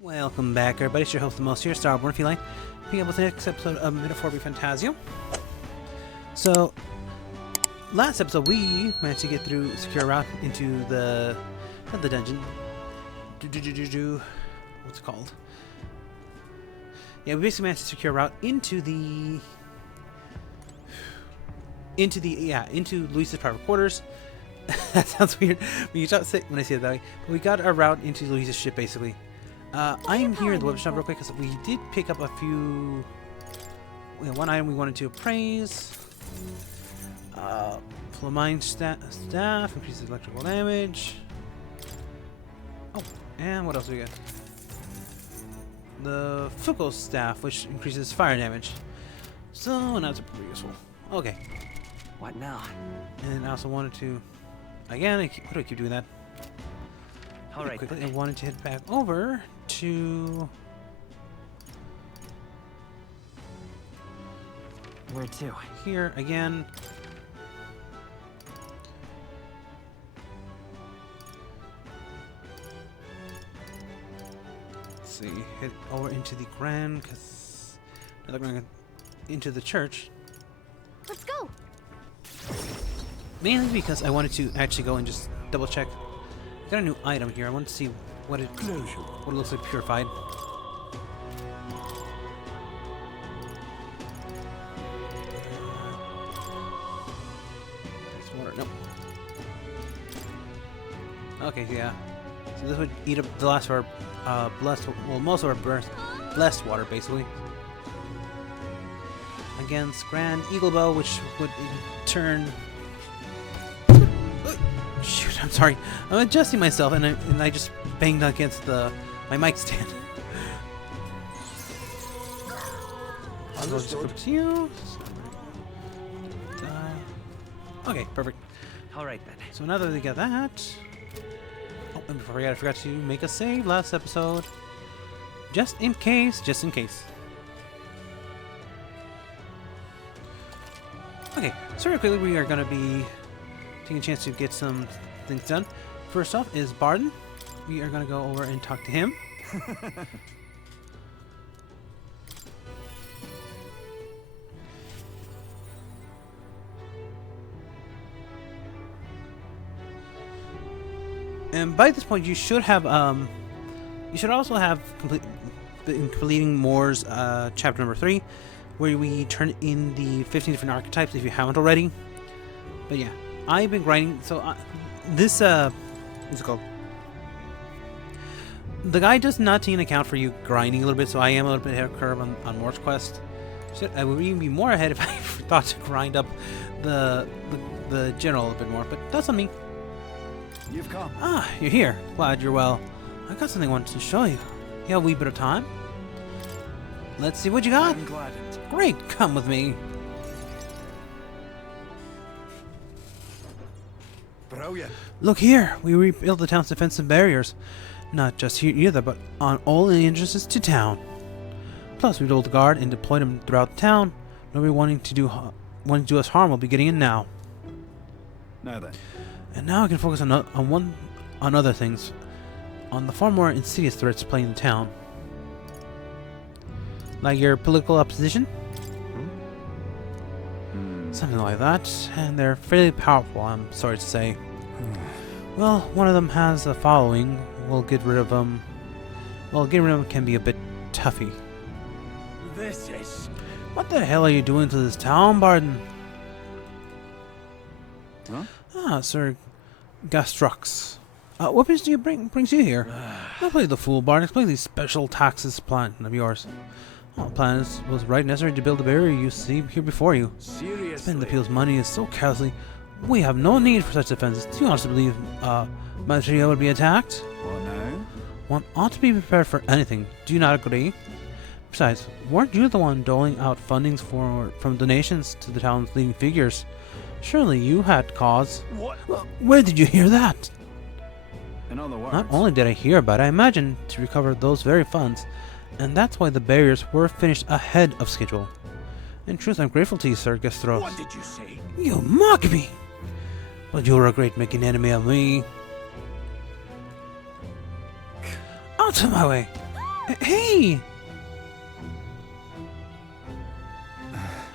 Welcome back, everybody. It's your host, the most here, StarBornFeline, picking up with the next episode of Refantazio. So, last episode we managed to get through, secure a route into the, not the dungeon. What's it called? Yeah, we basically managed to secure a route into Luis's private quarters. That sounds weird when I say it that way. But we got our route into Luis's ship, basically. I'm here in the web shop real quick because we did pick up a few. One item we wanted to appraise. Feline staff increases electrical damage. Oh, and what else do we get? The Fuko staff, which increases fire damage. So that's pretty useful. Okay. What now? And I also wanted to. Again, why do I keep doing that? Alright. Quickly, I wanted to head back over to. Where to? Here again. Let's see, head over into the Grand, into the church. Let's go. Mainly because I wanted to actually go and just double check. I got a new item here. I want to see what it looks like purified. It's water. Nope. Okay, yeah. So this would eat up the last of our most of our blessed water, basically. Against Grand Eagle Bow, which would in turn. Shoot, I'm sorry. I'm adjusting myself, and I just banged against my mic stand. I'll go just flip to you. Okay, perfect. All right then. So now that we got that, oh, and before I forgot to make a save last episode, just in case. Okay, so real quickly we are gonna be taking a chance to get some things done. First off is Barden. We are going to go over and talk to him. And by this point, you should have you should also have completing Moore's chapter number 3, where we turn in the 15 different archetypes if you haven't already. But yeah. I've been grinding, so what's it called? The guy does not take into account for you grinding a little bit, so I am a little bit ahead of curve on Moore's quest. I would even be more ahead if I thought to grind up the general a bit more, but that's on me. You've come. Ah, you're here. Glad you're well. I got something I wanted to show you. You have a wee bit of time? Let's see what you got. I'm glad. Great, come with me. Brilliant. Look here, we rebuilt the town's defensive barriers. Not just here either, but on all the entrances to town. Plus, we rolled the guard and deployed them throughout the town. Nobody wanting to do us harm will be getting in now. Now then. And now I can focus on other things, on the far more insidious threats plaguing the town, like your political opposition. Something like that, and they're fairly powerful, I'm sorry to say. Well, one of them has a following. We'll get rid of them. Well, getting rid of them can be a bit toughy. This is... What the hell are you doing to this town, Barden? Huh? Ah, Sir Gastrux. What business do you brings you here? Don't play the fool, Barden. Explain these special taxes plan of yours. Plan was right necessary to build the barrier you see here before you. Seriously? Spending the people's money is so carelessly. We have no need for such defenses. Do you honestly believe Madria would be attacked? What now? One ought to be prepared for anything. Do you not agree? Besides, weren't you the one doling out fundings from donations to the town's leading figures? Surely you had cause. What? Where did you hear that? In other words... Not only did I hear about it, I imagined to recover those very funds. And that's why the barriers were finished ahead of schedule. In truth, I'm grateful to you, Sir Gastros. What did you say? You mock me! But you regret making enemy of me. Out of my way! Hey!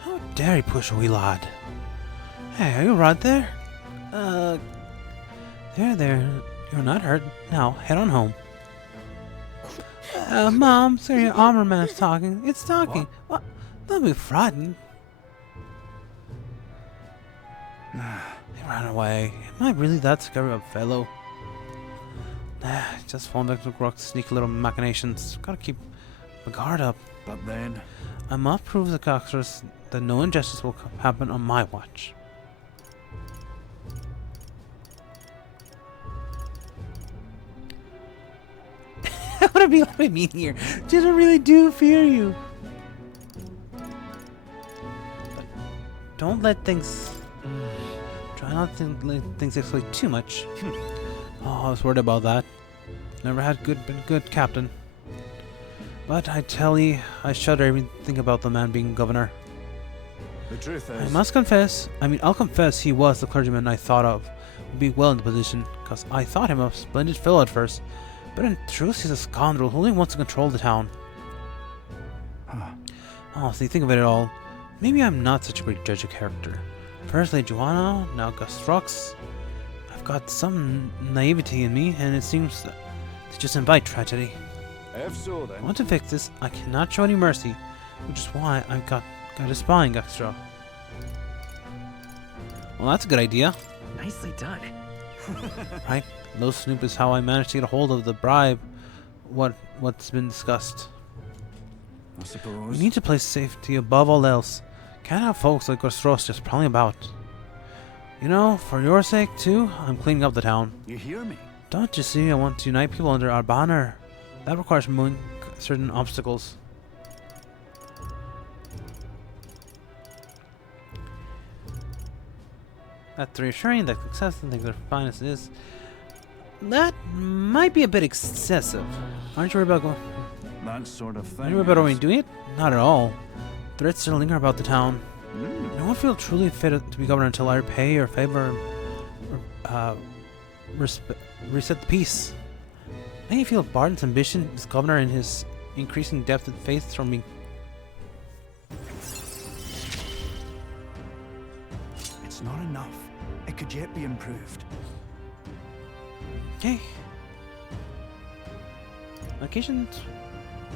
How dare you push a wee lad? Hey, are you right there? There. You're not hurt. Now, head on home. Mom, sir, your armor man is talking. It's talking. What? Don't be frightened. He ran away. Am I really that scary of a fellow? Just falling back to Grok's sneaky little machinations. Gotta keep my guard up. But then... I must prove the Coxers that no injustice will happen on my watch. What do I mean here? Just really do fear you. But don't let things... Try not to let things escalate too much. Oh, I was worried about that. Never had been good captain. But I tell you, I shudder even think about the man being governor. The truth I is... must confess, I'll confess he was the clergyman I thought of would be well in the position, because I thought him a splendid fellow at first, but in truth he's a scoundrel who only wants to control the town. Oh, so you think of it all, maybe I'm not such a great judge of character. Firstly Joanna, now Gustrox. I've got some naivety in me, and it seems to just invite tragedy. If so, I then... want to fix this, I cannot show any mercy, which is why I've got a spy in Gustra. Well, that's a good idea. Nicely done. Right? Low Snoop is how I managed to get a hold of the bribe. What's been discussed. I suppose... We need to place safety above all else. Can't have folks like Gustros just prowling about. You know, for your sake too, I'm cleaning up the town. You hear me? Don't you see I want to unite people under our banner? That requires removing certain obstacles. That's reassuring that success and things are fine as it is. That might be a bit excessive. Aren't you worried about going? That sort of thing. Are you worried about doing it? Not at all. Threats still linger about the town. Mm. No one feels truly fit to be governor until I repay or favor or reset the peace. May you feel Barton's ambition as governor and his increasing depth of faith from me. It's not enough. It could yet be improved. Okay. Occasion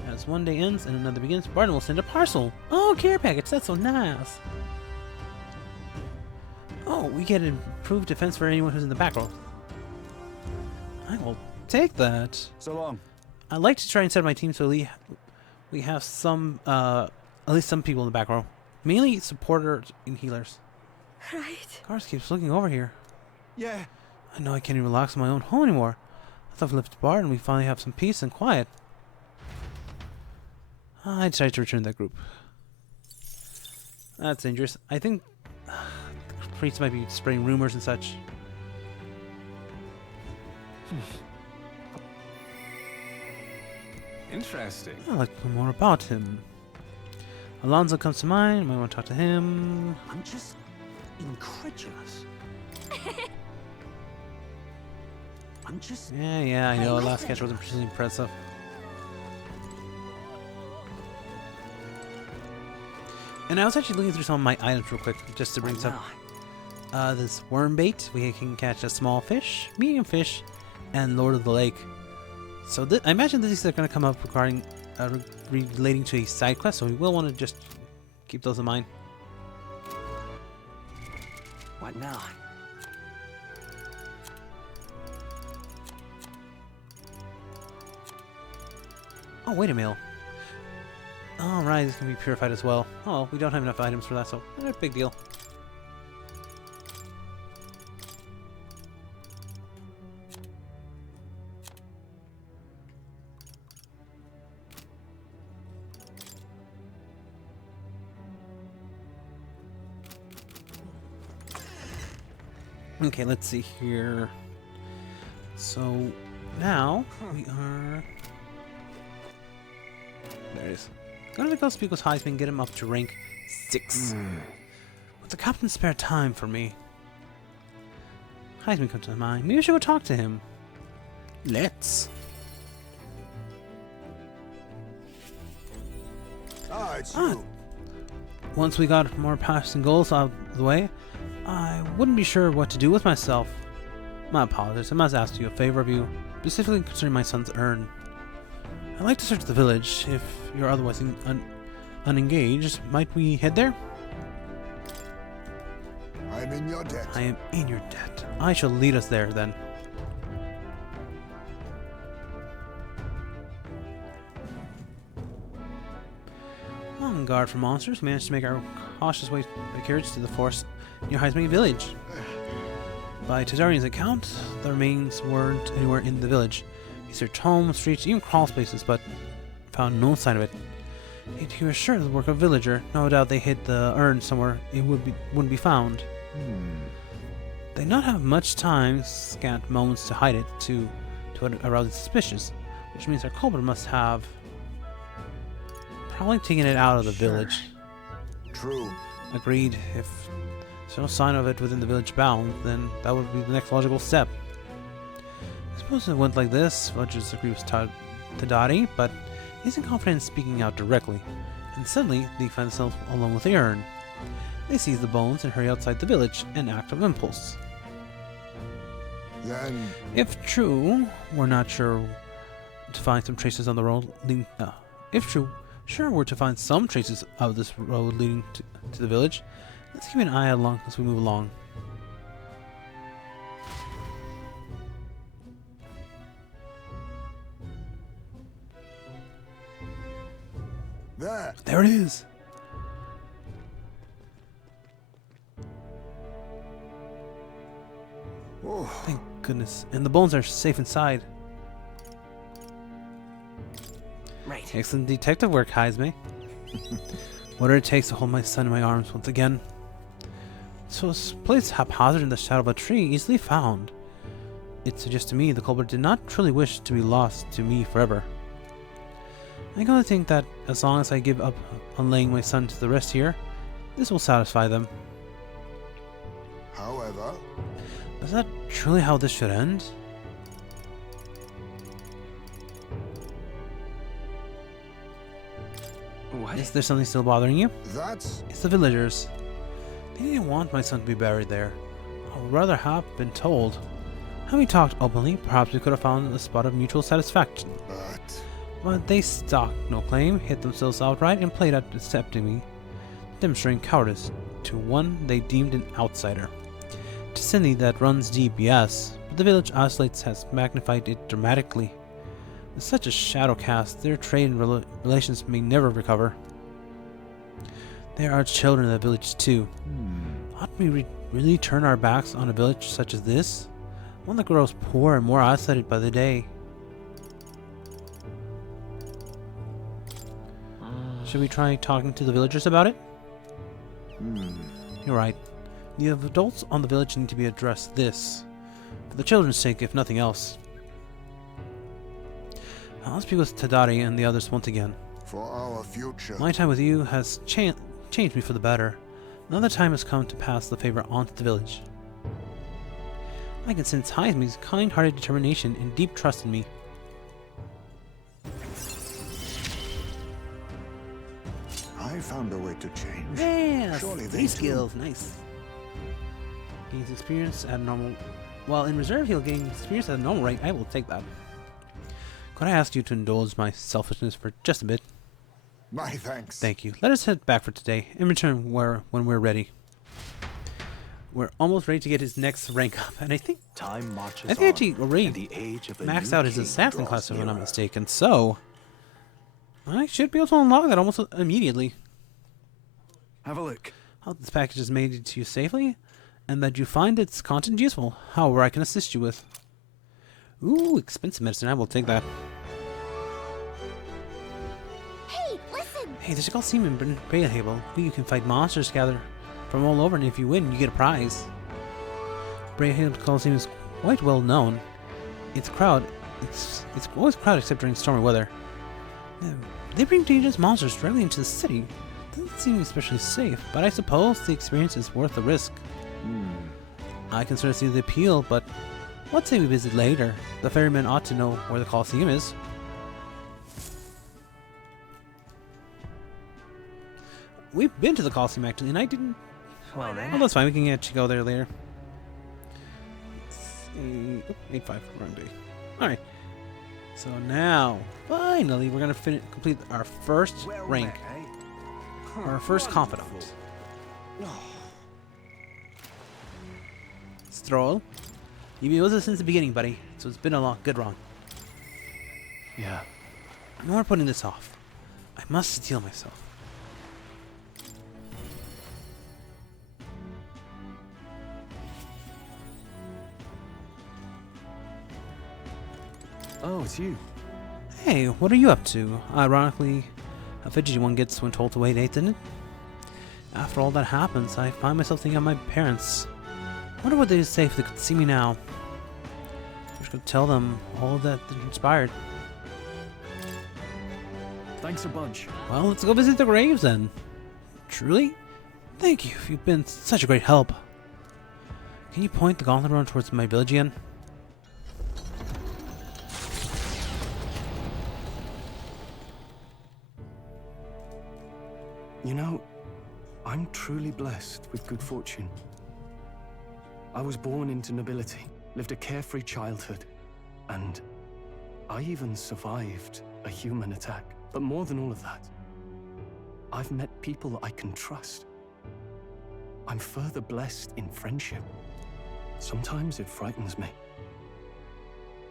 as one day ends and another begins, Barton will send a parcel. Oh, care package. That's so nice. Oh, we get improved defense for anyone who's in the back row. I will take that. So long. I'd like to try and set my team so we have some, at least some people in the back row. Mainly supporters and healers. Right. Cars keeps looking over here. Yeah. I know I can't even relax in my own home anymore. I thought if we left Barton, we finally have some peace and quiet. I decided to return to that group. That's dangerous. I think the priests might be spreading rumors and such. Interesting. I'd like to know more about him. Alonzo comes to mind. I might want to talk to him. I'm just incredulous. I'm just... Yeah, I know. Last sketch wasn't particularly impressive. And I was actually looking through some of my items real quick, just to bring this up. This worm bait, we can catch a small fish, medium fish, and Lord of the Lake. So I imagine these are going to come up regarding relating to a side quest, so we will want to just keep those in mind. What now? Oh, wait a minute. Alright, this can be purified as well. Oh, we don't have enough items for that, so big deal. Okay, let's see here. So now we are... There it is. Gonna go speak with Heisman and get him up to rank 6. With the captain spare time for me. Heisman comes to mind. Maybe I should go talk to him. Let's. It's Ah. you. Once we got more passing goals out of the way, I wouldn't be sure what to do with myself. My apologies, I must ask you a favor of you, specifically concerning my son's urn. I'd like to search the village. If you're otherwise unengaged, might we head there? I'm in your debt. I am in your debt. I shall lead us there, then. On guard for monsters, we managed to make our cautious way by carriage to the forest near Heismay village. By Tazarian's account, the remains weren't anywhere in the village. He searched homes, streets, even crawl spaces, but found no sign of it. Yet he was sure it was the work of a villager. No doubt they hid the urn somewhere it wouldn't be found. They not have much time, scant moments to hide it, to arouse suspicious, which means our culprit must have probably taken it out of the village. True. Agreed. If there's no sign of it within the village bounds, then that would be the next logical step. I suppose it went like this. Villagers agree with Tadari, but isn't confident in speaking out directly, and suddenly they find themselves alone with the urn. They seize the bones and hurry outside the village, an act of impulse. Then If true, we're not sure to find some traces on the road leading. If true, sure we're to find some traces of this road leading to the village. Let's keep an eye along as we move along. There it is. Oh, Thank goodness. And the bones are safe inside. Right. Excellent detective work, Heismay. Whatever it takes to hold my son in my arms once again. So it's placed haphazard in the shadow of a tree, easily found. It suggests to me the culprit did not truly wish to be lost to me forever. I gotta think that as long as I give up on laying my son to the rest here, this will satisfy them. however, Is that truly how this should end? What? Is there something still bothering you? that's It's the villagers. They didn't want my son to be buried there. I would rather have been told. Had we talked openly, perhaps we could have found a spot of mutual satisfaction. But they stalked no claim, hit themselves outright, and played at accepting me, demonstrating cowardice to one they deemed an outsider. Destiny that runs deep, yes, but the village isolates has magnified it dramatically. With such a shadow cast, their trade and relations may never recover. There are children in the village too. Ought we really turn our backs on a village such as this? One that grows poor and more isolated by the day. Should we try talking to the villagers about it? You're right. The adults on the village need to be addressed this. For the children's sake, if nothing else. I'll speak with Tadari and the others once again. for our future. My time with you has changed me for the better. Another time has come to pass the favor on to the village. I can sense Heismay's kind-hearted determination and deep trust in me. I found a way to change. Yeah, Surely three they skills, nice. Gains experience at a normal. While in reserve, he'll gain experience at a normal rate. I will take that. Could I ask you to indulge my selfishness for just a bit? My thanks. Thank you. Let us head back for today and return when we're ready. We're almost ready to get his next rank up, and I think Time marches I think on, actually already and the age of a maxed new out his king assassin draws class if I'm not nearer. mistaken. So I should be able to unlock that almost immediately. Have a look. I hope this package is made to you safely, and that you find its content useful. However, I can assist you with. Ooh, expensive medicine. I will take that. Hey, listen! Hey, there's a Coliseum in Brayhable. You can fight monsters gather from all over, and if you win, you get a prize. Brayhable Coliseum is quite well known. It's always crowded except during stormy weather. They bring dangerous monsters directly into the city. Doesn't seem especially safe, but I suppose the experience is worth the risk. I can sort of see the appeal, but let's say we visit later. The ferryman ought to know where the Coliseum is. We've been to the Coliseum actually, and I didn't. Well Oh, then. that's fine. We can actually go there later. Let's see. 8-5, wrong day. All right. So now, finally, we're gonna complete our first rank, our first confidant. Stroll, you've been with us since the beginning, buddy. So it's been a good run. Yeah. No more putting this off. I must steel myself. Oh, it's you. Hey, what are you up to? Ironically, a fidgety one gets when told to wait 8, didn't it? After all that happens, I find myself thinking of my parents. Wonder what they'd say if they could see me now. I wish I could tell them all that inspired. Thanks a bunch. Well, let's go visit the graves then. Truly? Thank you, you've been such a great help. Can you point the gauntlet run towards my village again? You know, I'm truly blessed with good fortune. I was born into nobility, lived a carefree childhood, and I even survived a human attack. But more than all of that, I've met people I can trust. I'm further blessed in friendship. Sometimes it frightens me.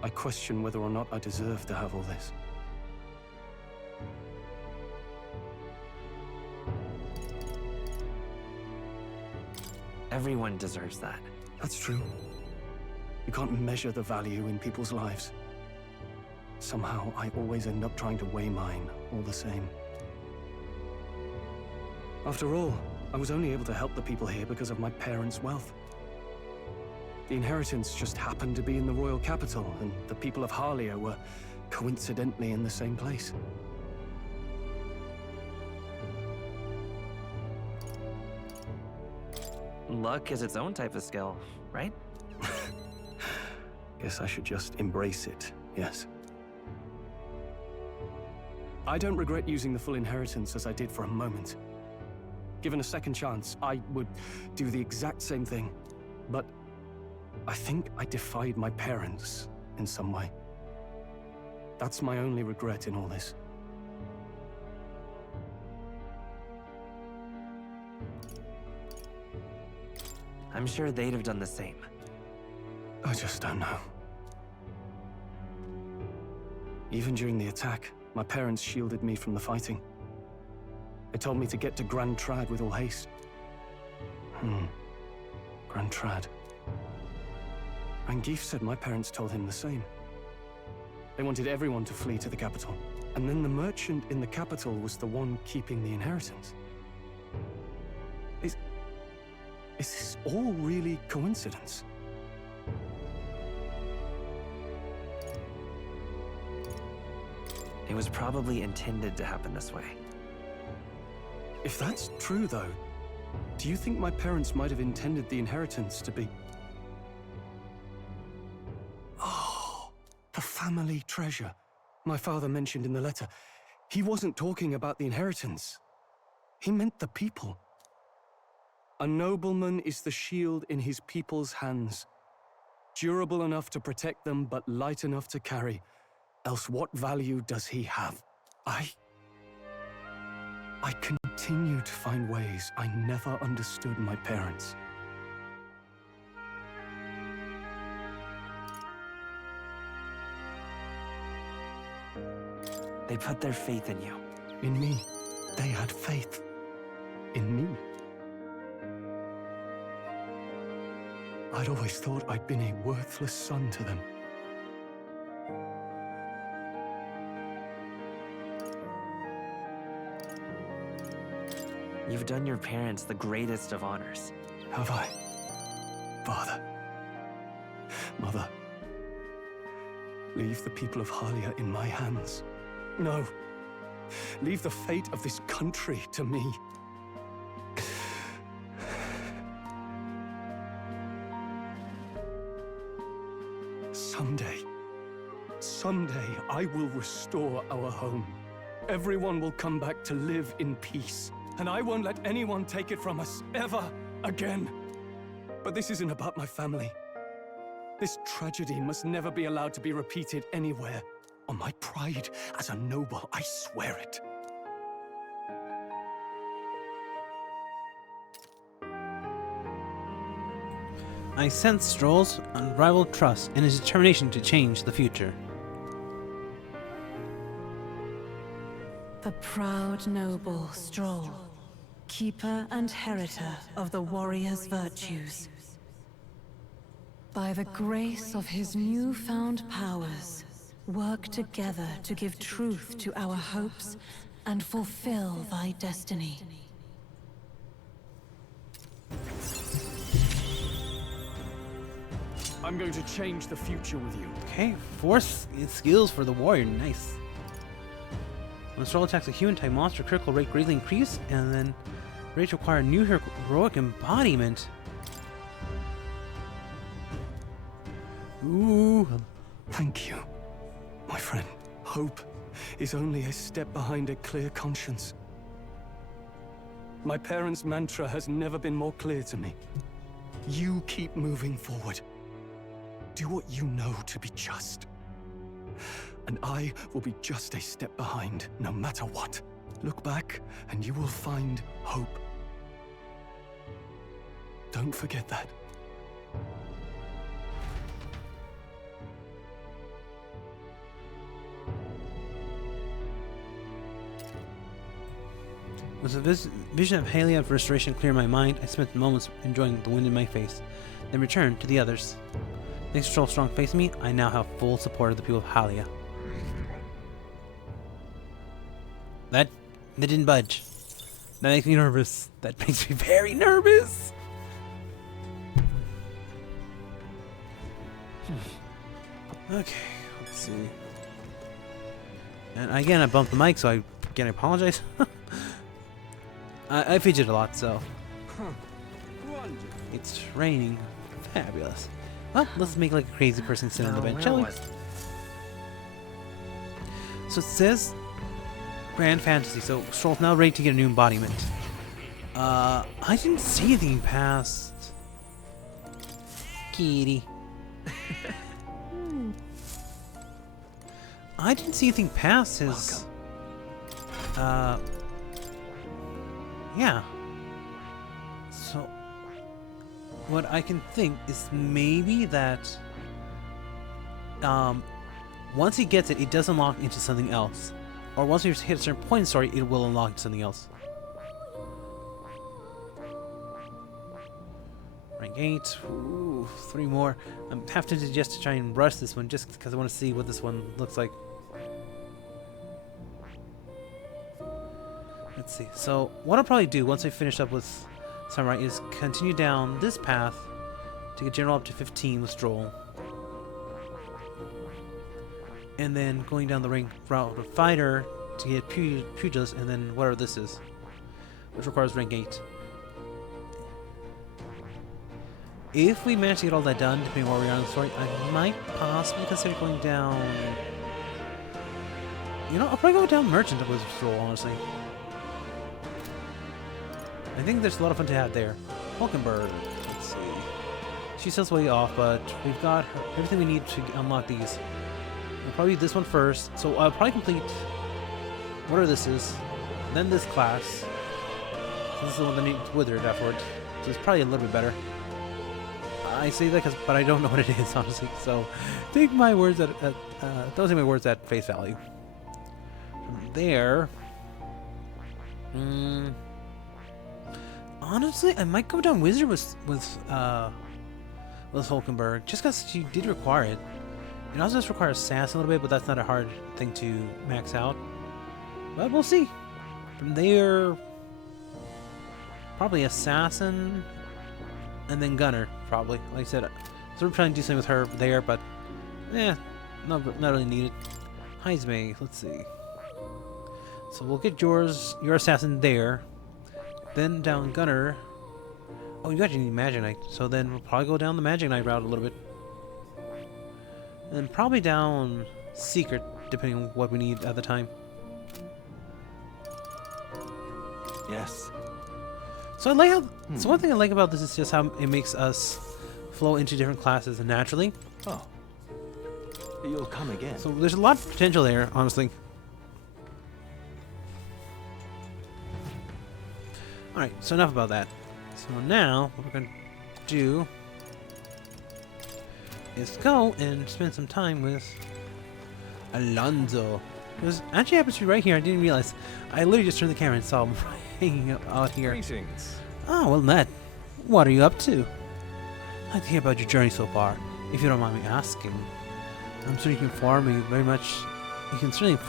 I question whether or not I deserve to have all this. Everyone deserves that. That's true. You can't measure the value in people's lives. Somehow, I always end up trying to weigh mine all the same. After all, I was only able to help the people here because of my parents' wealth. The inheritance just happened to be in the royal capital, and the people of Harlia were coincidentally in the same place. Luck is its own type of skill, right? Guess I should just embrace it, yes. I don't regret using the full inheritance as I did for a moment. Given a second chance, I would do the exact same thing. But I think I defied my parents in some way. That's my only regret in all this. I'm sure they'd have done the same. I just don't know. Even during the attack, my parents shielded me from the fighting. They told me to get to Grand Trad with all haste. Grand Trad. Rangeef said my parents told him the same. They wanted everyone to flee to the capital. And then the merchant in the capital was the one keeping the inheritance. Is this all really coincidence? It was probably intended to happen this way. If that's true, though, do you think my parents might have intended the inheritance to be... Oh, the family treasure my father mentioned in the letter. He wasn't talking about the inheritance. He meant the people. A nobleman is the shield in his people's hands, durable enough to protect them, but light enough to carry. Else what value does he have? I continue to find ways I never understood my parents. They put their faith in you. In me. They had faith. In me. I'd always thought I'd been a worthless son to them. You've done your parents the greatest of honors. Have I? Father. Mother. Leave the people of Harlia in my hands. No. Leave the fate of this country to me. Someday, I will restore our home. Everyone will come back to live in peace. and I won't let anyone take it from us, ever again. But this isn't about my family. This tragedy must never be allowed to be repeated anywhere. On my pride as a noble, I swear it. I sense Stroll's unrivaled trust and his determination to change the future. The proud noble Stroll, keeper and heritor of the warrior's virtues. By the grace of his newfound powers, work together to give truth to our hopes and fulfill thy destiny. I'm going to change the future with you. Okay, force skills for the warrior, nice. When Stroll attacks a human-type monster, critical rate greatly increased, and then rates require new heroic embodiment. Ooh. Thank you, my friend. Hope is only a step behind a clear conscience. My parents' mantra has never been more clear to me. You keep moving forward. Do what you know to be just. And I will be just a step behind, no matter what. Look back, and you will find hope. Don't forget that. With the vision of Halia's restoration clear in my mind, I spent moments enjoying the wind in my face, then returned to the others. Thanks to Stroll's strong faith in me, I now have full support of the people of Halia. That didn't budge. That makes me nervous. That makes me very nervous. Okay, let's see. And again, I bumped the mic, so I apologize. I fidget a lot, so it's raining. Fabulous. Well, let's make like a crazy person sit on the bench, shall we? So it says Grand Fantasy. So Stroll's now ready to get a new embodiment. I didn't see anything past Kitty. I didn't see anything past his. Yeah. So what I can think is maybe that once he gets it, it does unlock into something else. Or once you hit a certain point in the story, it will unlock into something else. Rank 8. Ooh, 3 more. I'm half tempted just to try and rush this one just because I want to see what this one looks like. Let's see. So what I'll probably do once I finish up with Samurai is continue down this path to get General up to 15 with Stroll. And then going down the rank route of Fighter to get Pugilist, and then whatever this is, which requires rank 8. If we manage to get all that done, depending on where we are in the story, I might possibly consider going down... You know, I'll probably go down Merchant with Stroll, honestly. I think there's a lot of fun to have there. Hulkenberg, let's see. She's still way off, but we've got everything we need to unlock these. We'll probably do this one first, so I'll probably complete whatever this is, then this class. So this is the one that needs Withered afterwards, so it's probably a little bit better. I say that but I don't know what it is, honestly, so take my words at don't take my words at face value. From there... honestly, I might go down Wizard with Hulkenberg, just because she did require it. It also does require Sass a little bit, but that's not a hard thing to max out. But we'll see. From there, probably Assassin, and then Gunner, probably. Like I said, so we're trying to do something with her there, but not really needed. Heismay, let's see. So we'll get your Assassin there. Then down Gunner. Oh, you actually need Magic Knight. So then we'll probably go down the Magic Knight route a little bit. And then probably down Secret, depending on what we need at the time. Yes. So I like how. So one thing I like about this is just how it makes us flow into different classes naturally. Oh. You'll come again. So there's a lot of potential there, honestly. Alright, so enough about that. So now, what we're going to do is go and spend some time with Alonso. It was actually happens to be right here. I didn't realize. I literally just turned the camera and saw him hanging up out here. Greetings. Oh, well, Matt, what are you up to? I'd like to hear about your journey so far, if you don't mind me asking. I'm sure you can inform me very much. You can certainly.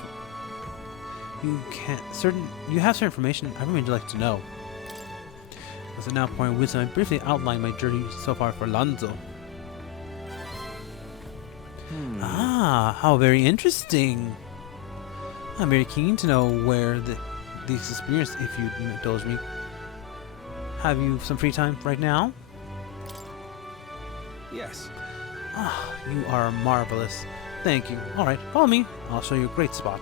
You have certain information I would like to know. As a now point of wisdom, I briefly outlined my journey so far for Alonso. Ah, how very interesting. I'm very keen to know where this experience, if you indulge me. Have you some free time right now? Yes. Ah, you are marvelous. Thank you. Alright, follow me. I'll show you a great spot.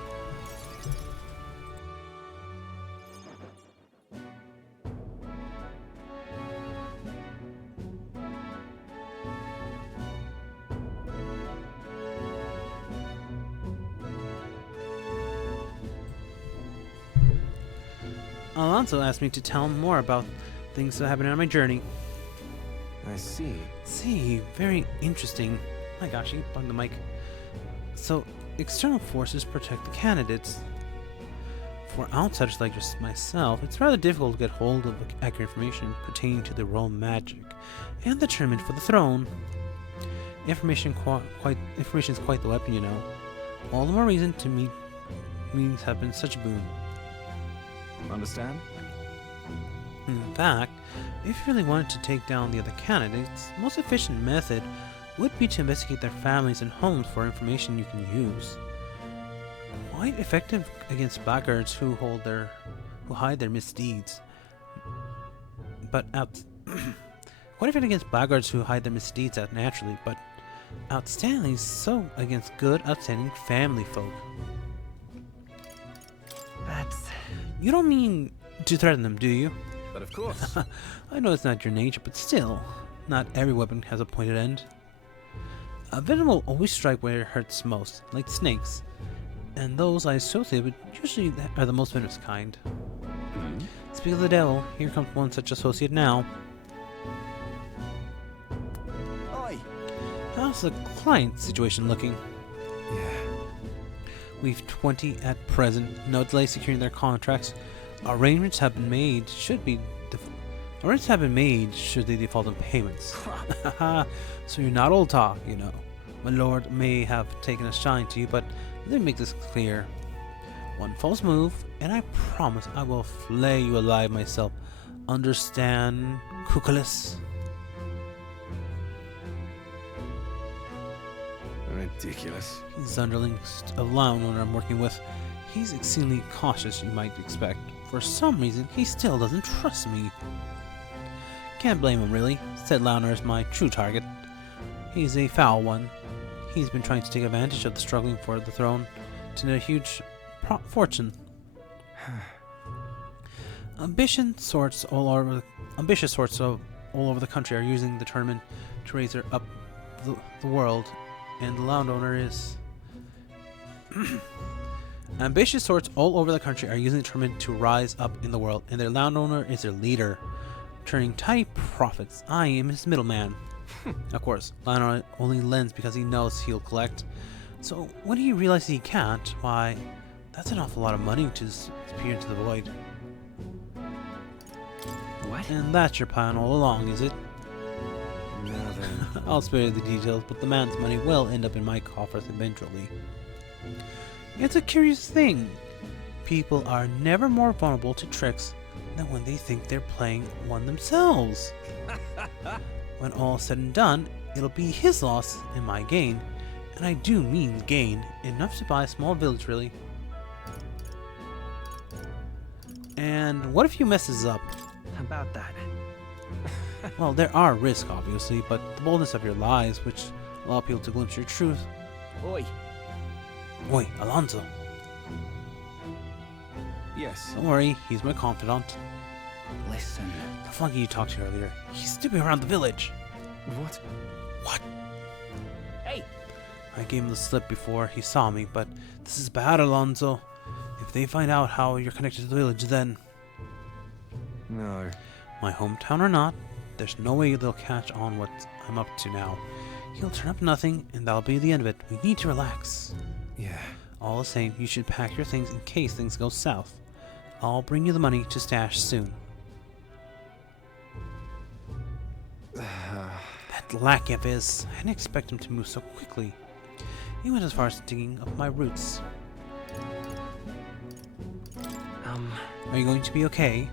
Alonso asked me to tell him more about things that happened on my journey. I see. See, very interesting. My gosh, he bugged the mic. So, external forces protect the candidates. For outsiders like just myself, it's rather difficult to get hold of accurate information pertaining to the realm magic and the tournament for the throne. Information is quite the weapon, you know. All the more reason to meetings have been such a boon. Understand? In fact, if you really wanted to take down the other candidates, the most efficient method would be to investigate their families and homes for information you can use. Quite effective against blackguards who hide their misdeeds. Quite effective against blackguards who hide their misdeeds out naturally, but outstandingly so against good, outstanding family folk. You don't mean to threaten them, do you? But of course. I know it's not your nature, but still, not every weapon has a pointed end. A venom will always strike where it hurts most, like snakes, and those I associate with usually are the most venomous kind. Speak of the devil, here comes one such associate now. Oi. How's the client situation looking? Yeah. We've 20 at present, no delay securing their contracts. Arrangements have been made should they default on payments. So you're not old talk, you know. My lord may have taken a shine to you, but let me make this clear. One false move, and I promise I will flay you alive myself. Understand, Cuculus? Ridiculous. He's the underling of landowner I'm working with. He's exceedingly cautious, you might expect. For some reason, he still doesn't trust me. Can't blame him, really. Said Launer is my true target. He's a foul one. He's been trying to take advantage of the struggling for the throne to net a huge fortune. Ambitious sorts all over the country are using the tournament to raise up the world, and the landowner is. Ambitious sorts all over the country are using the tournament to rise up in the world, and their landowner is their leader, turning tidy profits. I am his middleman. Of course, landowner only lends because he knows he'll collect. So when he realizes he can't, why, that's an awful lot of money to disappear into the void. What? And that's your plan all along, is it? Now then. I'll spare you the details, but the man's money will end up in my coffers eventually. It's a curious thing. People are never more vulnerable to tricks than when they think they're playing one themselves. When all's said and done, it'll be his loss and my gain. And I do mean gain, enough to buy a small village, really. And what if he messes up? About that. Well, there are risks, obviously, but the boldness of your lies, which allow people to glimpse your truth. Oi. Oi, Alonso. Yes. Don't worry, he's my confidant. Listen. The flunky you talked to earlier, he's snooping around the village. What? What? Hey! I gave him the slip before he saw me, but this is bad, Alonso. If they find out how you're connected to the village, then... No. My hometown or not, there's no way they'll catch on what I'm up to now. He'll turn up nothing, and that'll be the end of it. We need to relax. Yeah. All the same, you should pack your things in case things go south. I'll bring you the money to stash soon. That lackey of his, I didn't expect him to move so quickly. He went as far as digging up my roots. Are you going to be okay?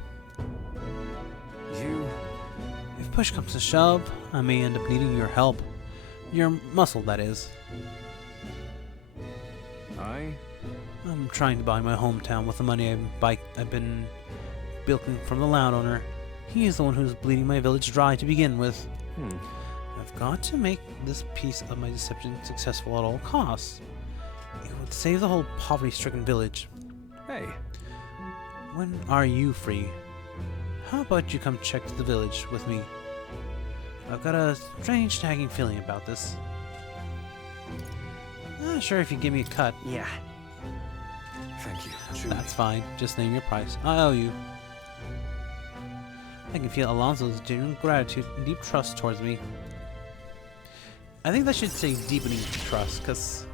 You... If push comes to shove, I may end up needing your help. Your muscle, that is. I'm trying to buy my hometown with the money I've been bilking from the landowner. He is the one who's bleeding my village dry to begin with. I've got to make this piece of my deception successful at all costs. It would save the whole poverty-stricken village. Hey. When are you free? How about you come check the village with me? I've got a strange nagging feeling about this. Sure, if you give me a cut. Yeah. Thank you. Truly. That's fine. Just name your price. I owe you. I can feel Alonso's genuine gratitude and deep trust towards me. I think that should say deepening trust, because,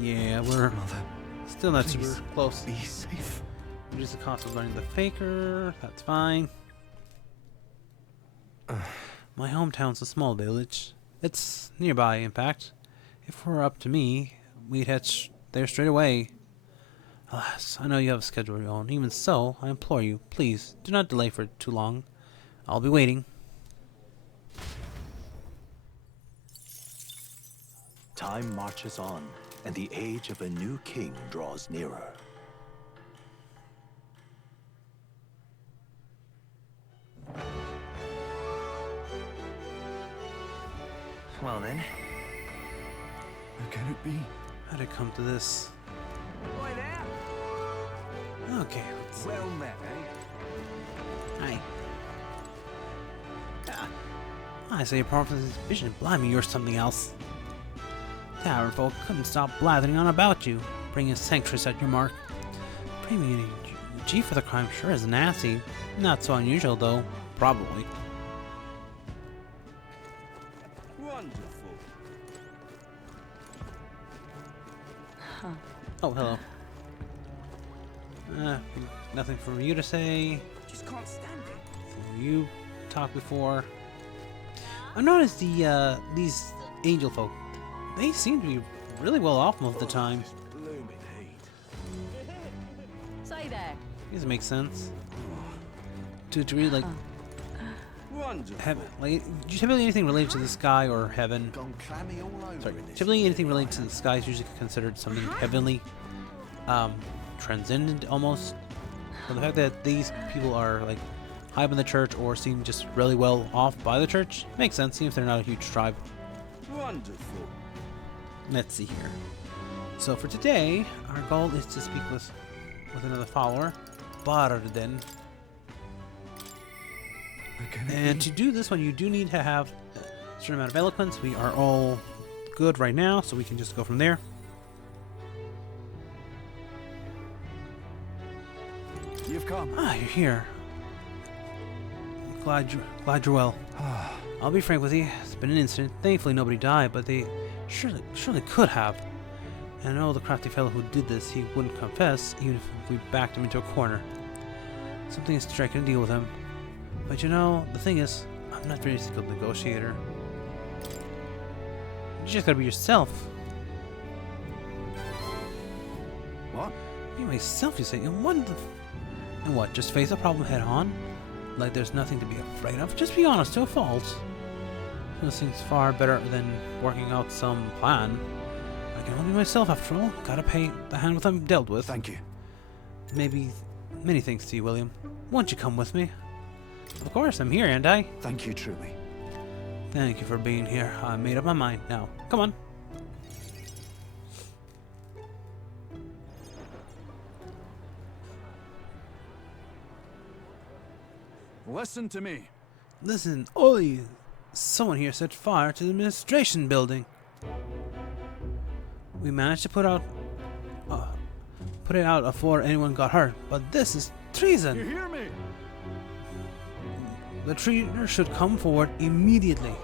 yeah, we're Mother, still not please, super close. be safe. Reduce the cost of learning the faker. That's fine. My hometown's a small village. It's nearby, in fact. If it were up to me, we'd head there straight away. Alas, I know you have a schedule of your own. Even so, I implore you, please, do not delay for too long. I'll be waiting. Time marches on, and the age of a new king draws nearer. Well then. How can it be? How'd it come to this? Boy there. Okay, let's see. Well met, eh? Hi. I say you're part of this vision. Blimey, you're something else. Tavern folk couldn't stop blathering on about you, bringing a sanctuary at your mark. Premium G for the crime sure is nasty. Not so unusual, though. Probably. Wonderful. Oh, hello. Nothing for you to say. Just can't stand it. You talked before. I noticed these angel folk. They seem to be really well off most of the time. Blooming heat. Say there. These make sense. To really like Wonderful. heaven. Like, typically anything related to the sky or heaven. Gone clammy all over Sorry. in this Typically anything related to the sky is usually considered something heavenly, transcendent almost. So the fact that these people are like high up in the church or seem just really well off by the church makes sense. Even if they're not a huge tribe. Wonderful. Let's see here. So for today, our goal is to speak with another follower, Barden. How can it And be? to do this one, you do need to have a certain amount of eloquence. We are all good right now, so we can just go from there. You've come. Ah, you're here. Glad you're well. I'll be frank with you. It's been an incident. Thankfully, nobody died, but they surely could have. And I know the crafty fellow who did this, he wouldn't confess, even if we backed him into a corner. Something is striking a deal with him. But you know, the thing is, I'm not very skilled negotiator. You just gotta be yourself. What? Be myself, you say? And what? Just face the problem head on? Like there's nothing to be afraid of? Just be honest to a fault. This seems far better than working out some plan. I can only be myself after all. Gotta pay the hand with I'm dealt with. Thank you. Maybe many thanks to you, William. Won't you come with me? Of course, I'm here, ain't I? Thank you, truly. Thank you for being here. I made up my mind. Now, come on. Listen to me. Listen, Oi! Someone here set fire to the administration building. We managed to put it out before anyone got hurt, but this is treason. You hear me? The traitor should come forward immediately.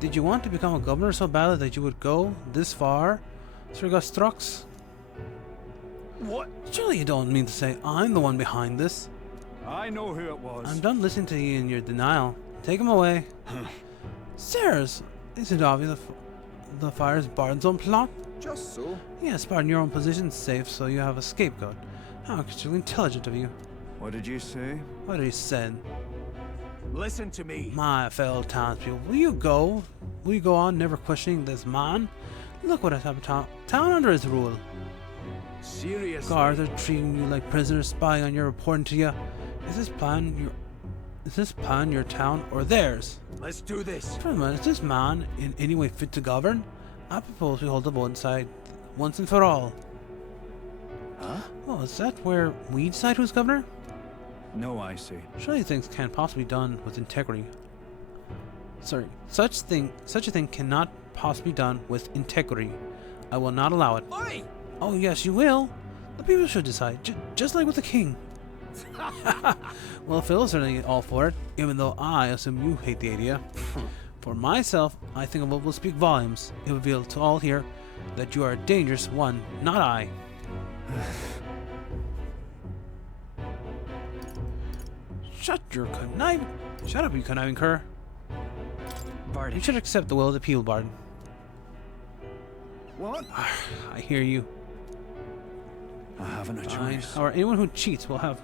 Did you want to become a governor so badly that you would go this far, Sir Strux? What? Surely you don't mean to say I'm the one behind this. I know who it was. I'm done listening to you in your denial. Take him away. Sirs, is it obvious the fire is Barton's own plot? Just so. Yes, Barton, your own position's safe, so you have a scapegoat. How extremely intelligent of you. What did you say? What he said. Listen to me. My fellow townspeople, will you go? Will you go on never questioning this man? Look what has happened to town under his rule. Seriously? Guards are treating you like prisoners, spying on you, reporting to you. Is this plan your town or theirs? Let's do this. Furthermore, is this man in any way fit to govern? I propose we hold the vote inside once and for all. Huh? Oh, is that where we decide who's governor? No, I see. Surely things can't possibly be done with integrity. Sorry, such a thing cannot possibly be done with integrity. I will not allow it. Oi! Oh yes, you will. The people should decide, just like with the king. Well, Phil's certainly all for it, even though I assume you hate the idea. For myself, I think a vote will speak volumes. It will reveal to all here that you are a dangerous one, not I. Shut up, you conniving cur. Barton. You should accept the will of the people, Barton. What? I hear you. I haven't a Fine. choice. Or anyone who cheats will have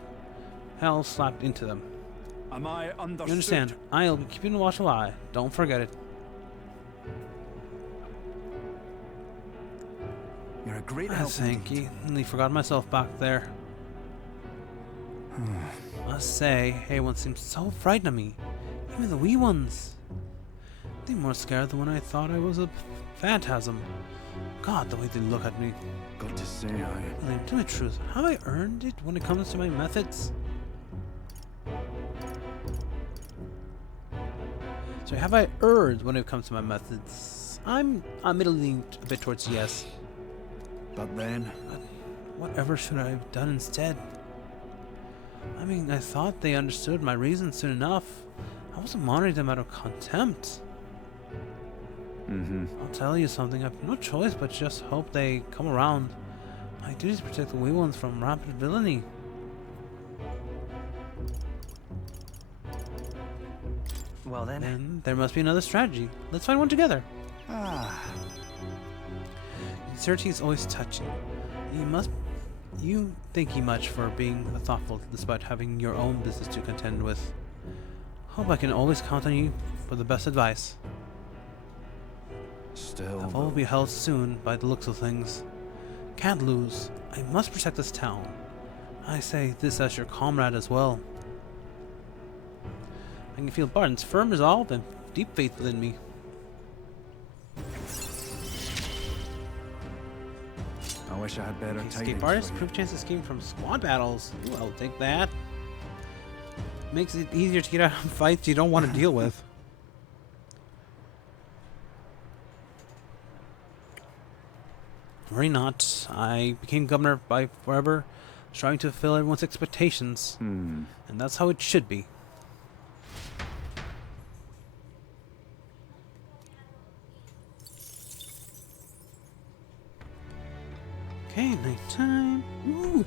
hell slapped into them. Am I understood? You understand? I'll be keeping a watchful eye. Don't forget it. You're a great Ah, help thank indeed. you. Nearly forgot myself back there. Must say, everyone seems so frightened of me. Even the wee ones. They're more scared than when I thought I was a phantasm. God, the way they look at me. Got to say, William, tell me the truth. Have I earned it when it comes to my methods? So have I earned when it comes to my methods? I'm leaning a bit towards yes. But then, Whatever should I have done instead? I mean, I thought they understood my reasons soon enough. I wasn't monitoring them out of contempt. I'll tell you something, I've no choice but just hope they come around. My duty is to protect the wee ones from rampant villainy. Well then. Then there must be another strategy. Let's find one together. Certes is always touching. You think ye much for being thoughtful despite having your own business to contend with. Hope I can always count on you for the best advice. still. The vote will be held soon by the looks of things. Can't lose. I must protect this town. I say this as your comrade as well. I can feel Barton's firm resolve and deep faith within me. I wish I had better Escape tidings artist, for you. proof chance escape from squad battles. Ooh, I'll take that. Makes it easier to get out of fights you don't want to deal with. Worry not. I became governor by forever, striving to fulfill everyone's expectations. And that's how it should be. Okay, nighttime. Ooh.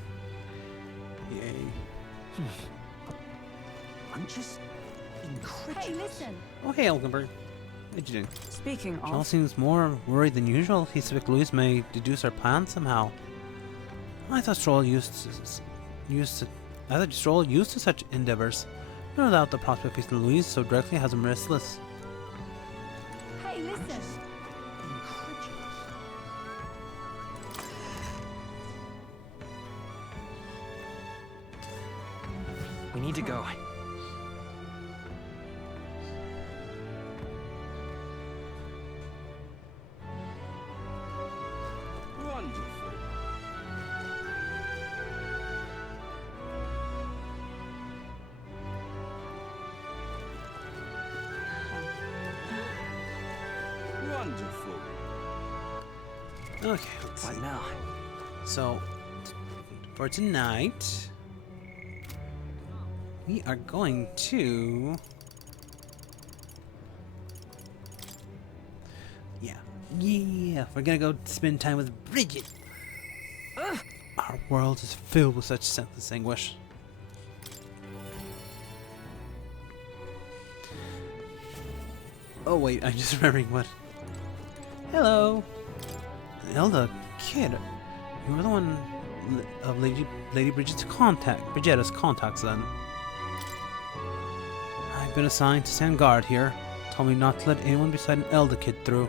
Yay. I'm just incredulous. Hey, listen. Oh, hey, Elgenberg. What you doing? Speaking Joel of, seems more worried than usual. He suspects Louise may deduce our plan somehow. I thought Stroll used to such endeavors. No doubt the prospect of facing Louise so directly has him restless. Hey, listen. We need to go. Wonderful. Okay, let's see. What now? So, for tonight, we are going to... Yeah, we're gonna go spend time with Bridget. Our world is filled with such senseless anguish. Oh wait, I'm just remembering what... Hello! Zelda, kid, you were the one of Lady Bridget's Brigetta's contacts then. I've been assigned to stand guard here. Told me not to let anyone beside an Elder kid through.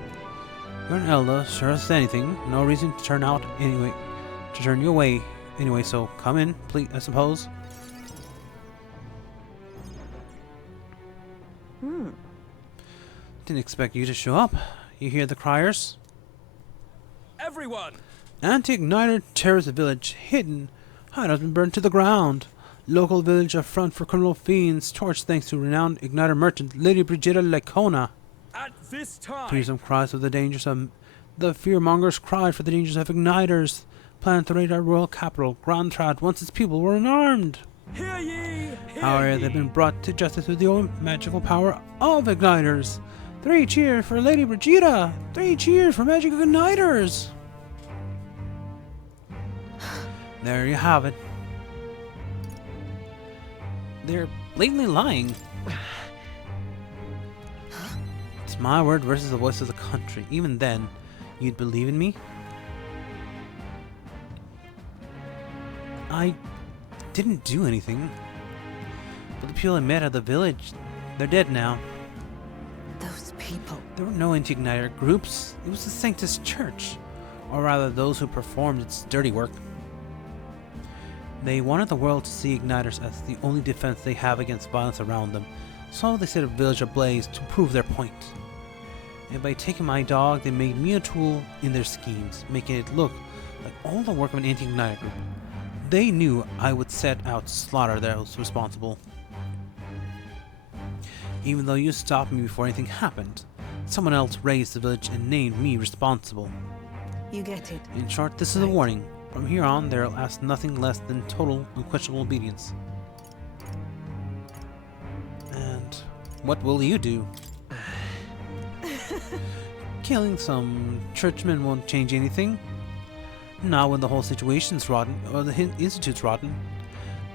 You're an Elder, sure as anything. No reason to turn you away anyway, so come in, please, I suppose. Didn't expect you to show up. You hear the criers? Everyone! Anti-igniter terrorist village hidden. Hideout been burned to the ground. Local village a front for criminal fiends. Torched thanks to renowned igniter merchant Lady Brigitta Lacona. At this time! Fearsome cries of the dangers of... The fearmongers cried for the dangers of igniters. Planned to raid our royal capital, Grandtrad, once its people were unarmed. Hear ye! However, they've been brought to justice with the old magical power of igniters. 3 cheers for Lady Brigitta! 3 cheers for magic igniters! There you have it. They're blatantly lying. It's my word versus the voice of the country. Even then, you'd believe in me? I didn't do anything. But the people I met at the village, they're dead now. Those people. There were no anti-igniter groups. It was the Sanctus Church. Or rather, those who performed its dirty work. They wanted the world to see igniters as the only defense they have against violence around them, so they set a village ablaze to prove their point. And by taking my dog, they made me a tool in their schemes, making it look like all the work of an anti-igniter group. They knew I would set out to slaughter those responsible. Even though you stopped me before anything happened, someone else raised the village and named me responsible. You get it. In short, this is a warning. From here on, they'll ask nothing less than total, unquestionable obedience. And what will you do? Killing some churchmen won't change anything. Not when the whole situation's rotten, or the institute's rotten.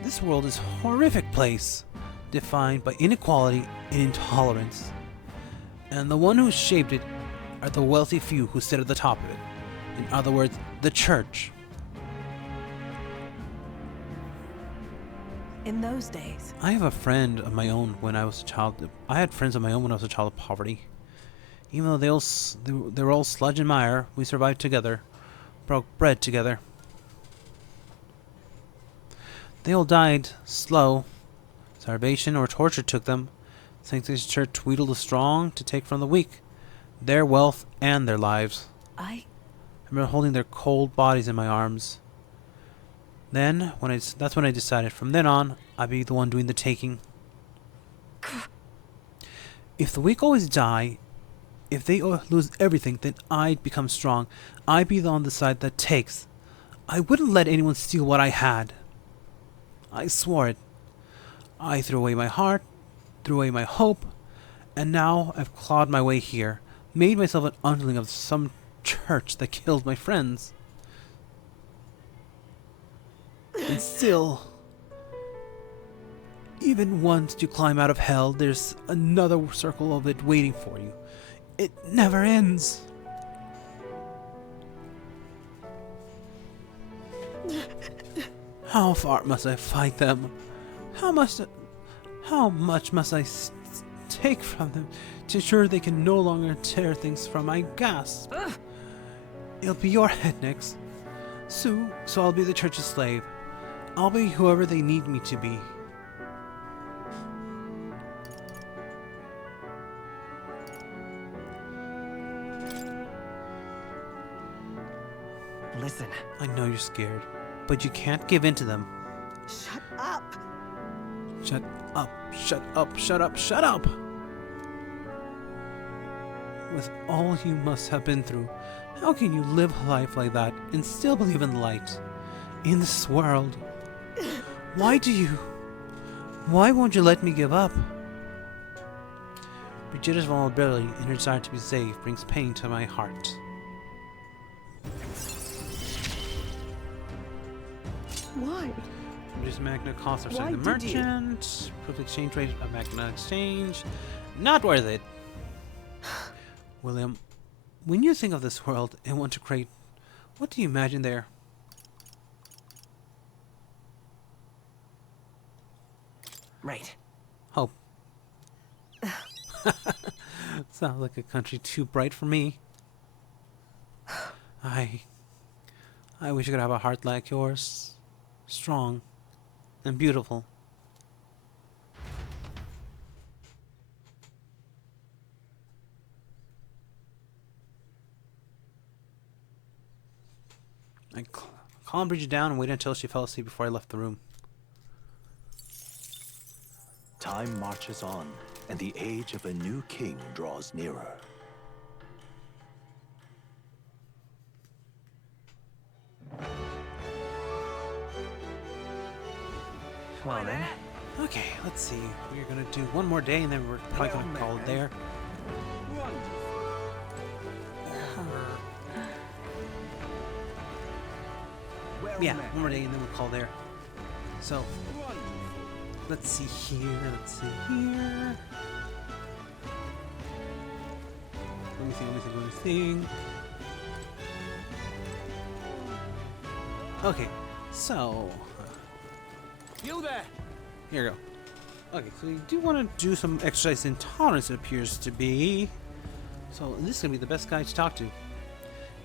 This world is a horrific place, defined by inequality and intolerance. And the one who shaped it are the wealthy few who sit at the top of it. In other words, the church. In those days. I have a friend of my own when I was a child. I had friends of my own when I was a child of poverty. Even though they were all sludge and mire, we survived together, broke bread together. They all died slow. Starvation or torture took them. Sanctus Church wheedled the strong to take from the weak, their wealth and their lives. I remember holding their cold bodies in my arms. Then, that's when I decided, from then on, I'd be the one doing the taking. If the weak always die, if they lose everything, then I'd become strong. I'd be on the side that takes. I wouldn't let anyone steal what I had. I swore it. I threw away my heart, threw away my hope, and now I've clawed my way here, made myself an underling of some church that killed my friends. And still, even once you climb out of hell, there's another circle of it waiting for you. It never ends. How far must I fight them? How much must I take from them to ensure they can no longer tear things from my gasp? It'll be your head next. So I'll be the church's slave. I'll be whoever they need me to be. Listen. I know you're scared, but you can't give in to them. Shut up! Shut up, shut up, shut up, shut up! With all you must have been through, How can you live a life like that and still believe in the light? In this world? Why won't you let me give up? Brigitta's vulnerability and her desire to be safe brings pain to my heart. Why? Reduce Magna cost of Why selling the did you? merchant. Improve exchange rate of Magna exchange. Not worth it. William, when you think of this world and want to create, what do you imagine there? Right. Hope. Sounds like a country too bright for me. I wish I could have a heart like yours. Strong and beautiful. I calmed Bridget down and waited until she fell asleep before I left the room. Time marches on, and the age of a new king draws nearer. Well then. Okay, let's see. We're gonna do one more day and then we're probably gonna call it there. Yeah, one more day and then we'll call it there. So, let's see here, let's see here. Let me think. Okay, so You there! here we go. Okay, so you do want to do some exercise in tolerance, it appears to be. So this is gonna be the best guy to talk to.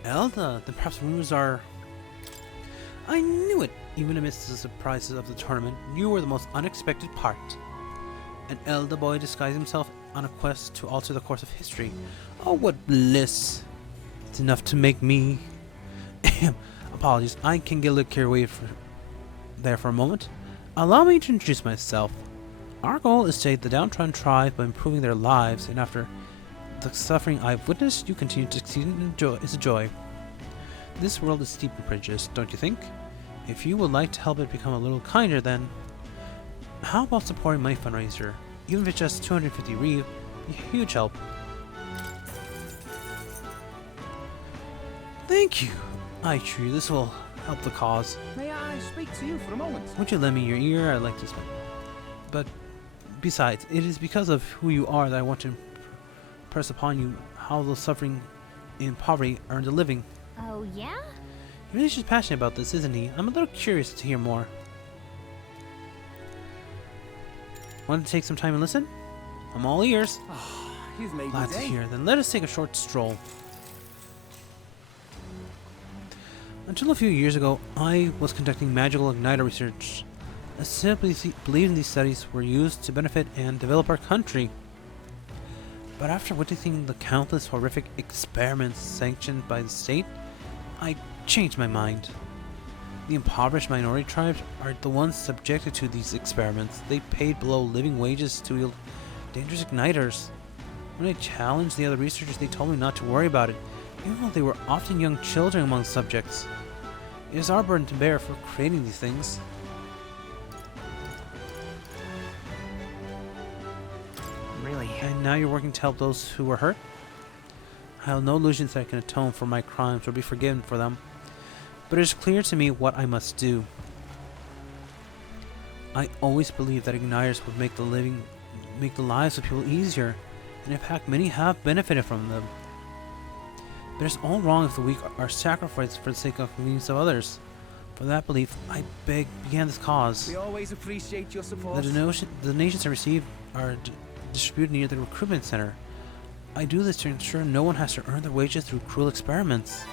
Elda, then perhaps rumors are. I knew it! Even amidst the surprises of the tournament, you were the most unexpected part. An Elda boy disguised himself on a quest to alter the course of history. Oh, what bliss! It's enough to make me. Apologies, I can get a little carried away there for a moment. Allow me to introduce myself. Our goal is to aid the downtrodden tribe by improving their lives, and after the suffering I've witnessed, you continue to succeed and enjoy. It's a joy. This world is steeped in prejudice, don't you think? If you would like to help it become a little kinder, then how about supporting my fundraiser? Even if it's just 250 reeve, a huge help. Thank you. I assure you this will help the cause. May I speak to you for a moment? Won't you lend me your ear? I'd like to spend. But besides, it is because of who you are that I want to press upon you how those suffering in poverty earned a living. Oh, yeah? Vinicius is passionate about this, isn't he? I'm a little curious to hear more. Want to take some time and listen? I'm all ears. You've made Glad me to day. hear. Then let us take a short stroll. Until a few years ago, I was conducting magical igniter research. I simply believed these studies were used to benefit and develop our country. But after witnessing the countless horrific experiments sanctioned by the state, I changed my mind. The impoverished minority tribes are the ones subjected to these experiments. They paid below living wages to wield dangerous igniters. When I challenged the other researchers, they told me not to worry about it, even though they were often young children among subjects. It is our burden to bear for creating these things. Really? And now you're working to help those who were hurt? I have no illusions that I can atone for my crimes or be forgiven for them. But it is clear to me what I must do. I always believed that igniters would make the lives of people easier, and in fact many have benefited from them. But it's all wrong if the weak are sacrificed for the sake of convenience of others. For that belief, I began this cause. We always appreciate your support. The donations I received are distributed near the recruitment center. I do this to ensure no one has to earn their wages through cruel experiments.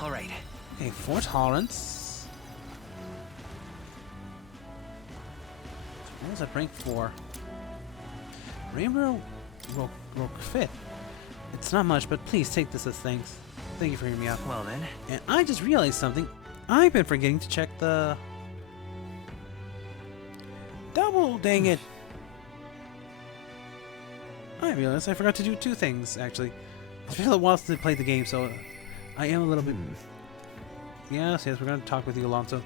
Alright. Okay, 4 tolerance. What was that rank for? Rainbow Rock Fit. It's not much, but please take this as thanks. Thank you for hearing me out. Well then. And I just realized something. I've been forgetting to check the... Double, dang it! I realized I forgot to do 2 things, actually. It's been a while since I played the game, so I am a little bit... Yes, we're going to talk with you, Alonso.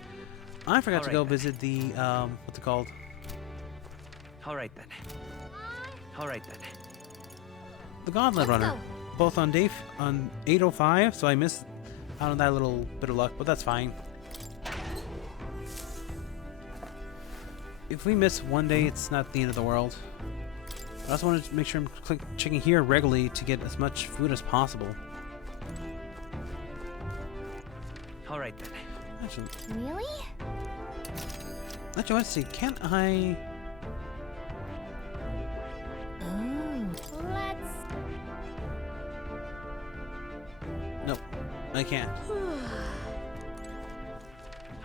I forgot to go visit the, what's it called? Alright then. Alright then. The Gauntlet Runner. Both on 805, so I missed out on that little bit of luck, but that's fine. If we miss one day, it's not the end of the world. I also want to make sure I'm checking here regularly to get as much food as possible. Alright then. Really? Actually, let's see. Can't I... Let's... Nope. I can't.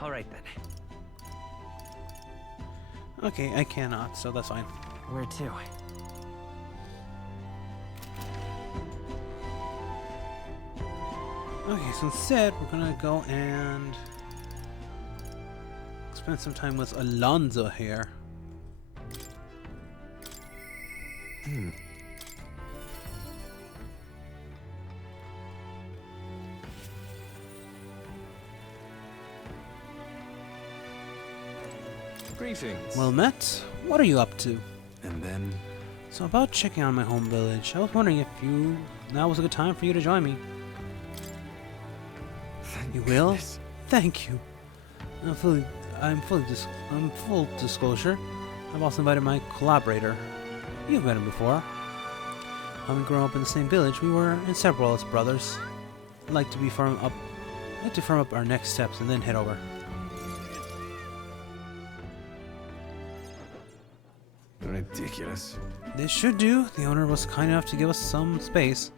Alright then. Okay, I cannot, so that's fine. Where to? Okay, so instead, we're gonna go and spend some time with Alonso here. Greetings. Well met. What are you up to? And then... So about checking on my home village, I was wondering if now was a good time for you to join me. Thank You will? goodness. Thank you. I'm full disclosure. I've also invited my collaborator. You've met him before. Having grown up in the same village, we were inseparable as brothers. I'd like to firm up our next steps and then head over. Ridiculous. This should do. The owner was kind enough to give us some space.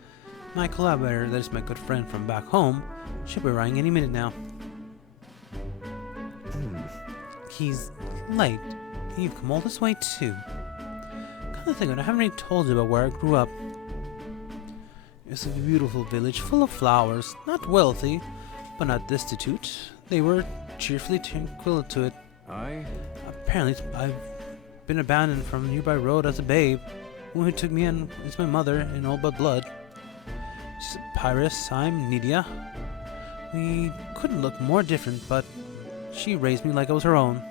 My collaborator, that is my good friend from back home, should be arriving any minute now. He's late. And you've come all this way too. Come to think of it, I haven't really told you about where I grew up. It's a beautiful village full of flowers, not wealthy, but not destitute. They were cheerfully tranquil to it. Apparently, I've been abandoned from a nearby road as a babe. The one who took me in is my mother in all but blood. She's a Pyrrhus, I'm Nydia. We couldn't look more different, but she raised me like I was her own.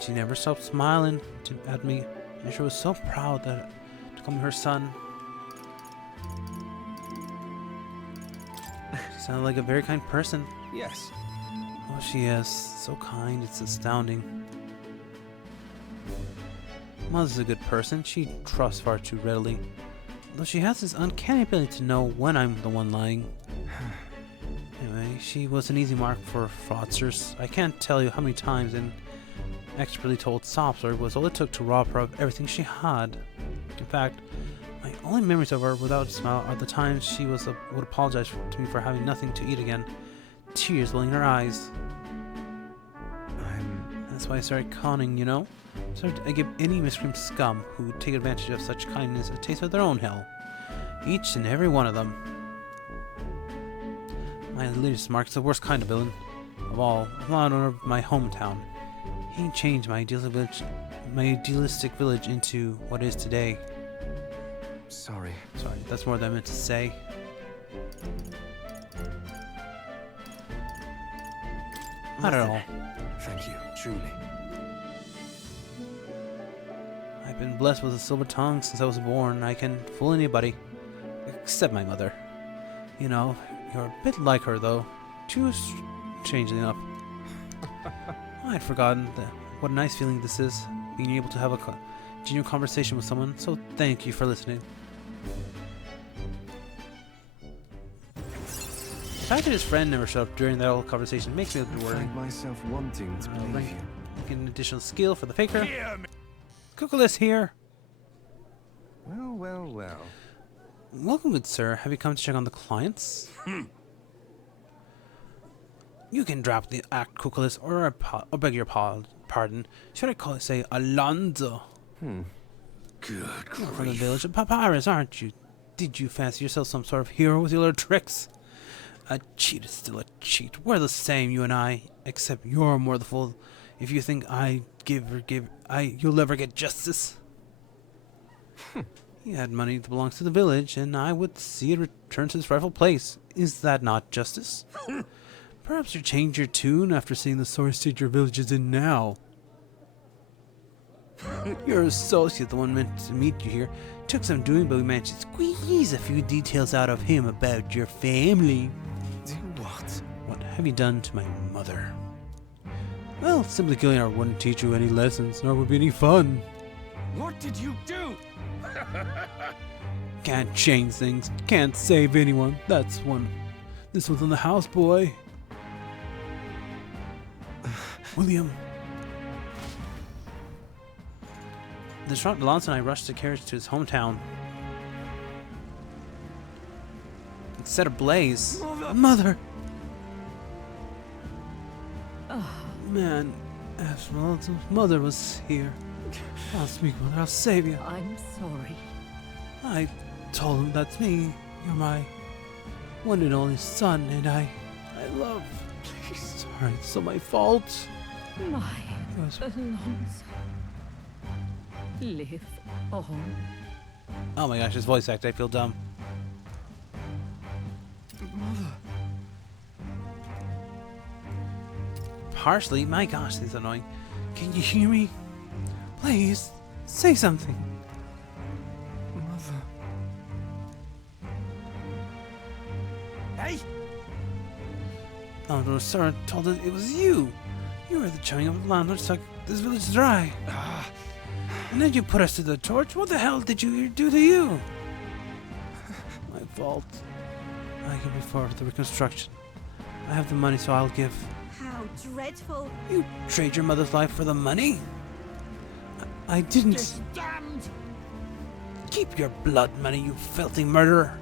She never stopped smiling at me, and she was so proud to call me her son. She sounded like a very kind person. Yes. Oh, she is. So kind, it's astounding. Mother's a good person. She trusts far too readily. Though she has this uncanny ability to know when I'm the one lying. Anyway, she was an easy mark for fraudsters. I can't tell you how many times an expertly told sob story was all it took to rob her of everything she had. In fact, my only memories of her without a smile are the times she would apologize to me for having nothing to eat again, tears welling in her eyes. That's why I started conning, you know? So I give any miscreant scum who take advantage of such kindness a taste of their own hell. Each and every one of them. My latest mark's the worst kind of villain of all, the owner of my hometown. He changed my idealistic village into what it is today. Sorry. Sorry, that's more than I meant to say. Not at all. Thank you, truly. I've been blessed with a silver tongue since I was born. I can fool anybody, except my mother. You know, you're a bit like her, though. Too strangely enough. I'd forgotten what a nice feeling this is, being able to have a genuine conversation with someone, so thank you for listening. The fact that his friend never showed up during that whole conversation makes me a bit I worried. find myself wanting to believe you. Get an additional skill for the faker. Cuculus here. Well, well, well. Welcome, good sir. Have you come to check on the clients? You can drop the act, Cuculus, or I beg your pardon. Should I say Alonso? Good From the village of Papyrus, aren't you? Did you fancy yourself some sort of hero with your little tricks? A cheat is still a cheat. We're the same, you and I, except you're more the fool. If you think you'll never get justice. He had money that belongs to the village, and I would see it return to its rightful place. Is that not justice? Perhaps you changed your tune after seeing the sorry state your village is in now. Your associate, the one meant to meet you here, took some doing, but we managed to squeeze a few details out of him about your family. Do what? What have you done to my mother? Well, simply killing her wouldn't teach you any lessons, nor would be any fun. What did you do? Can't change things, can't save anyone. That's one. This one's on the house, boy. William. The distraught Lance and I rushed the carriage to his hometown. It set ablaze. Mother! Man, if Lance's mother was here, I'll speak with her, I'll save you. I'm sorry. I told him that's me. You're my one and only son, and I love. Please. Sorry, it's all my fault. My Yes. Alonso. Live on. Oh my gosh, his voice act, I feel dumb. Mother. Harshly? My gosh, this is annoying. Can you hear me? Please, say something. Mother. Hey! Oh, the servant told us it was you. You were the churning of land which sucked this village dry. And then you put us to the torch? What the hell did you do to you? My fault. I can be forward the reconstruction. I have the money, so I'll give. How dreadful. You trade your mother's life for the money? I didn't. Damned! Keep your blood money, you filthy murderer.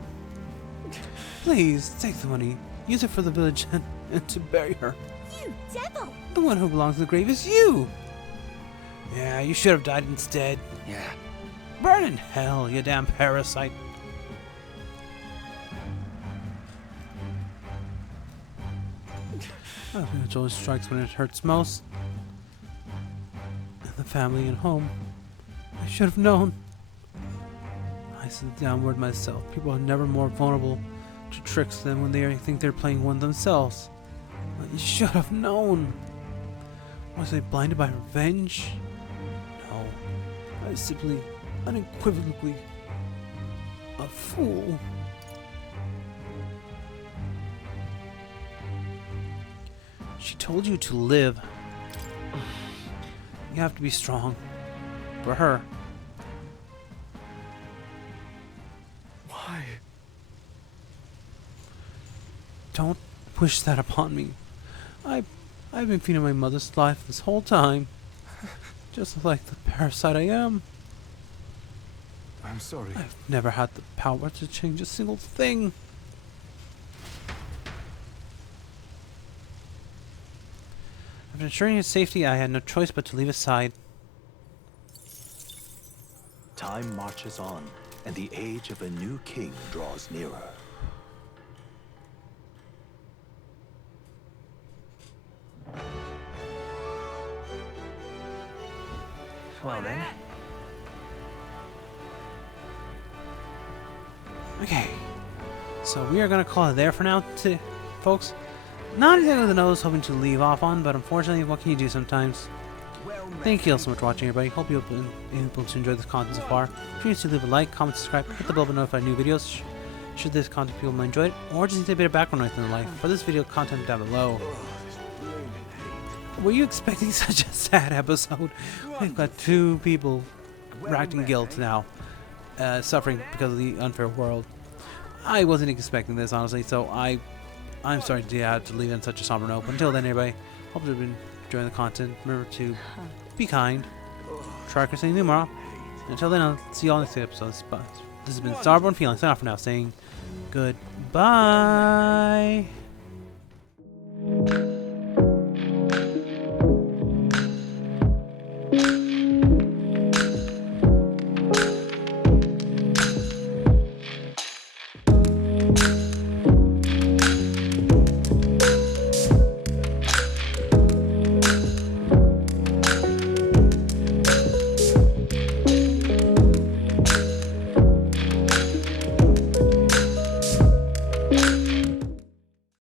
Please, take the money. Use it for the village and to bury her. You devil! The one who belongs to the grave is you. Yeah, you should have died instead. Yeah. Burn in hell, you damn parasite. It always strikes when it hurts most. And the family and home. I should have known. I sit downward myself. People are never more vulnerable to tricks than when they think they're playing one themselves. You should have known. Was I blinded by revenge? No. I was simply, unequivocally, a fool. She told you to live. You have to be strong. For her. Why? Don't push that upon me. I've been feeding my mother's life this whole time. Just like the parasite I am. I'm sorry. I've never had the power to change a single thing. After ensuring his safety, I had no choice but to leave his side. Time marches on, and the age of a new king draws nearer. Well then. Okay, so we are going to call it there for now, folks. Not exactly the nose hoping to leave off on, but unfortunately, what can you do sometimes? Thank you all so much for watching, everybody. Hope you've been able to enjoy this content so far. Please do leave a like, comment, subscribe, hit the bell to notify new videos should this content people might enjoy it, or just need a bit of background noise in their life. For this video, content down below. Were you expecting such a sad episode? We've got two people racked in guilt now, suffering because of the unfair world. I wasn't expecting this, honestly, so I'm sorry to have to leave it on such a somber note. But until then, everybody, hope you've been enjoying the content. Remember to be kind. Try to see you tomorrow. Until then, I'll see you all next episodes. But this has been StarBornFeline signing off for now, saying goodbye.